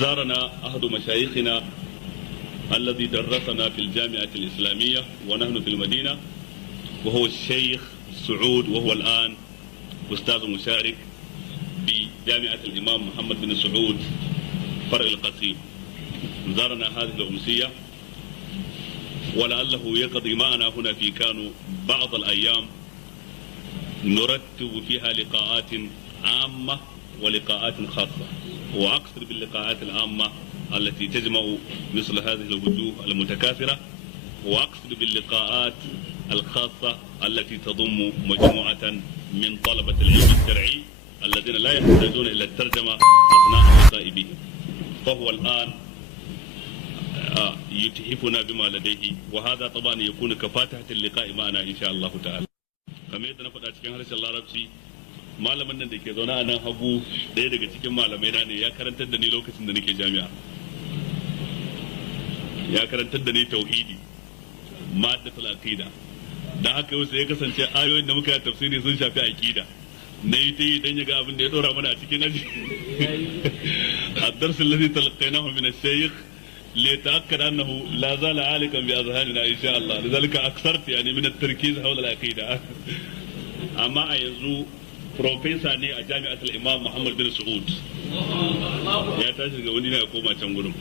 زارنا أحد مشايخنا الذي درسنا في الجامعة الإسلامية ونحن في المدينة، وهو الشيخ سعود، وهو الآن أستاذ مشارك بجامعة الإمام محمد بن سعود فرع القصيم. زارنا هذه الأمسية ولعله يقضي معنا هنا في كانو بعض الأيام نرتب فيها لقاءات عامة ولقاءات خاصة، وأقصد باللقاءات العامة التي تجمع مثل هذه الوجوه المتكاثرة، وأقصد باللقاءات الخاصة التي تضم مجموعة من طلبة العلم الشرعي الذين لا يحتاجون إلى الترجمة أثناء اللقاء بهم. فهو الآن يتحفنا بما لديه، وهذا طبعا يكون كفاتحة اللقاء معنا إن شاء الله تعالى. kamar yadda na faɗa cikin harshen larabci, malamin nan da ke zaune a nan hagu ɗaya daga cikin malamai na ne, ya karantar da ni lokacin da nake jami'a, ya karantar da ni tauhidi, maddatul aqida. Dan haka yau sai ya kasance ayoyin da muka yi tafsiri sun shafi aqida, na yi ta yi dan ya ga abin da ya dora mana a cikin aji. ad-dars alladhi talaqaynahu min ash-shaykh ليتأكد أنه لا زال عالقا بأذهاننا إن شاء الله، لذلك أكثرت يعني من التركيز حول العقيدة. أما يزو بروفيسور ني جامعة الإمام محمد بن سعود ya tashi daga wani ya koma can gurin.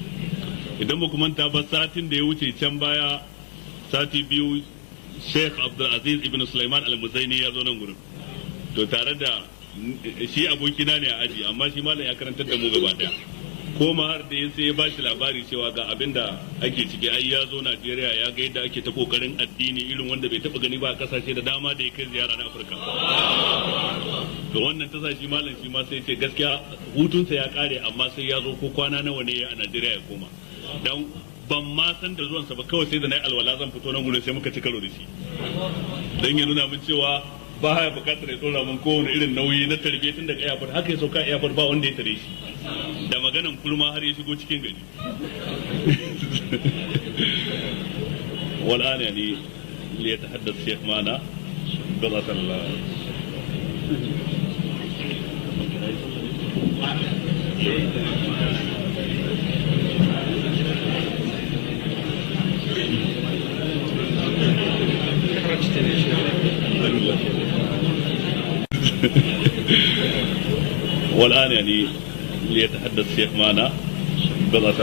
Idan ba ku manta ba, satin da ya wuce can baya, sati biyu, Sheikh Abdulaziz ibn Sulaiman al-Muzaini ya zo nan gurin. To tare da shi abokina ne a aji, amma shi malam ya karantar da mu gaba daya. Koma har da sai ya bashi labari cewa ga abin da ake ciki, ai ya zo Najeriya ya ga yadda ake ta kokarin addini irin wanda bai taba gani ba a kasashe da dama da ya kai ziyara na Afirka. To wannan ta sa shi malam shi ma sai ce gaskiya hutunsa ya kare, amma sai ya zo ko kwana nawa ne a Najeriya ya koma. Dan ban ma san da zuwansa ba, kawai sai da nayi alwala zan fito nan gurin sai muka ci karo da shi. Dan ya nuna min cewa ba haya bukatar ya tsora min kowane irin nauyi na tarbiyyar tun daga airport, haka ya sauka airport ba wanda ya tare shi. Da maganan kulma har ya shigo cikin gari. والآن يعني ليتحدث الشيخ معنا بضعة والآن يعني ليتحدث الشيخ معنا بضعة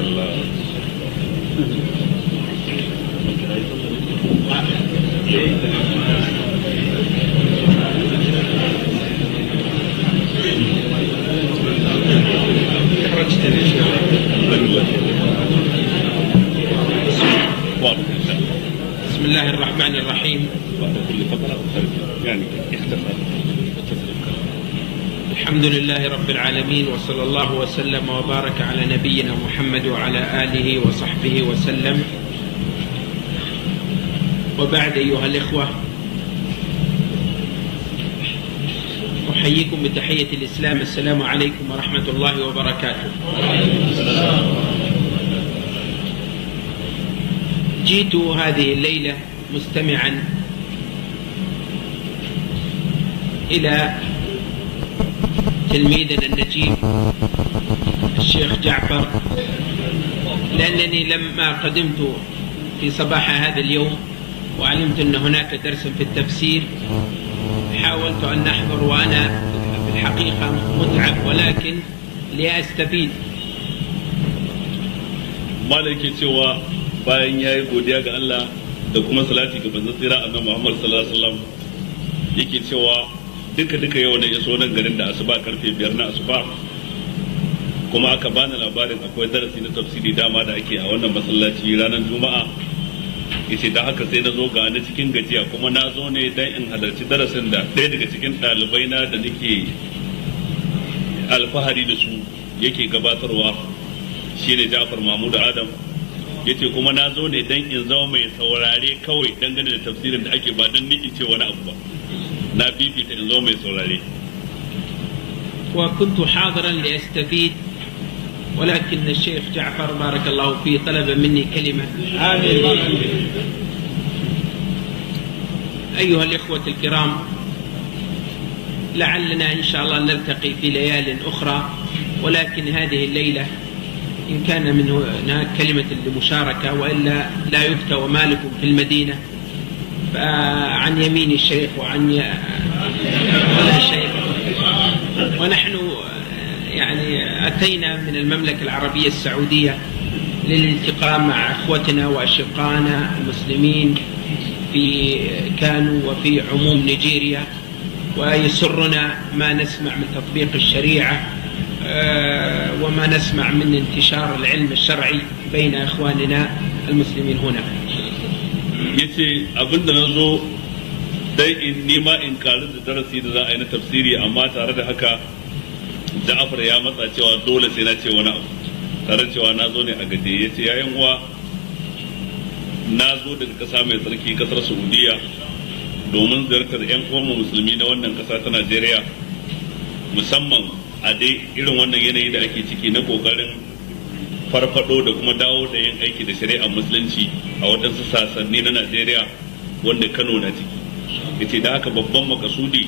بسم الله الرحمن الرحيم. يعني اختصر. الحمد لله رب العالمين، وصلى الله وسلم وبارك على نبينا محمد وعلى آله وصحبه وسلم. وبعد أيها الإخوة، أحييكم بتحية الإسلام، السلام عليكم ورحمة الله وبركاته. جئت هذه الليلة مستمعا إلى تلميذنا النجيب الشيخ جعفر، لأنني لما قدمت في صباح هذا اليوم وعلمت أن هناك درس في التفسير حاولت أن أحضر، وأنا في الحقيقة متعب ولكن لأستفيد. malaki cewa bayan ya yi godiya ga Allah da kuma salati ga manzon tsira annabi Muhammad sallallahu alaihi wasallam, yake cewa duka yau na iso nan garin da asuba karfe 5 na asuba, kuma aka bani labarin akwai darasi na tafsiri dama da ake a wannan masallaci ranar Juma'a. Yace da haka sai na zo ga ni cikin gajiya, kuma na zo ne dan in halarci darasin da ɗaya daga cikin ɗalibai na da nake alfahari da su yake gabatarwa, shine Ja'far Mahmud Adam. Yace kuma na zo ne dan in zama mai saurare kawai dangane da tafsirin da ake, ba dan ni in ce wani abu ba, na fifita in zo mai saurare. وكنت حاضرا لأستفيد، ولكن الشيخ جعفر بارك الله فيه طلب مني كلمة. آمين. أيها الإخوة الكرام، لعلنا إن شاء الله نلتقي في ليال أخرى، ولكن هذه الليلة إن كان من هناك كلمة المشاركة، وإلا لا يفتى ومالكم في المدينة، فعن يمين الشيخ وعن ولا الشيخ. ونحن يعني أتينا من المملكة العربية السعودية للالتقاء مع أخوتنا وأشقائنا المسلمين في كانو وفي عموم نيجيريا، ويسرنا ما نسمع من تطبيق الشريعة وما نسمع من انتشار العلم الشرعي بين أخواننا المسلمين هنا. yace abinda na zo dai in nima in karu da darasi da za a yi na tafsiri, amma tare da haka Ja'far ya matsa cewa dole sai na ce wani abu, tare cewa na zo ne a gaje. yace yayin uwa, na zo daga kasa mai tsarki, kasar Saudiya, domin ziyartar 'yan uwanmu musulmi na wannan kasa ta Najeriya, musamman a dai irin wannan yanayi da ake ciki na kokarin farfado da kuma dawo da yin aiki da shari'ar musulunci a waɗansu sassanni na Najeriya wanda Kano na ciki. yace da haka babban makasudi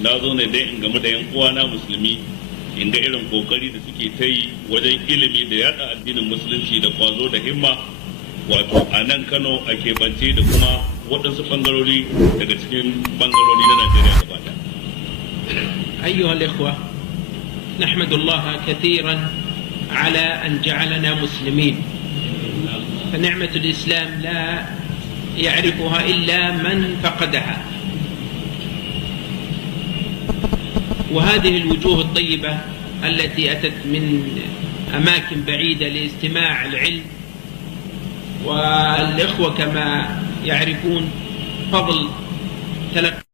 na zo ne dai in gamu da 'yan uwana musulmi, in ga irin kokari da suke ta yi wajen ilimi da yada addinin musulunci da kwazo da himma, wato a nan Kano a keɓance da kuma waɗansu ɓangarori daga cikin ɓangarori na Najeriya gaba ɗaya. أيها الإخوة، نحمد الله كثيرا على أن جعلنا مسلمين، فنعمة الإسلام لا يعرفها إلا من فقدها، وهذه الوجوه الطيبة التي أتت من أماكن بعيدة لاستماع العلم، والإخوة كما يعرفون فضل تلقي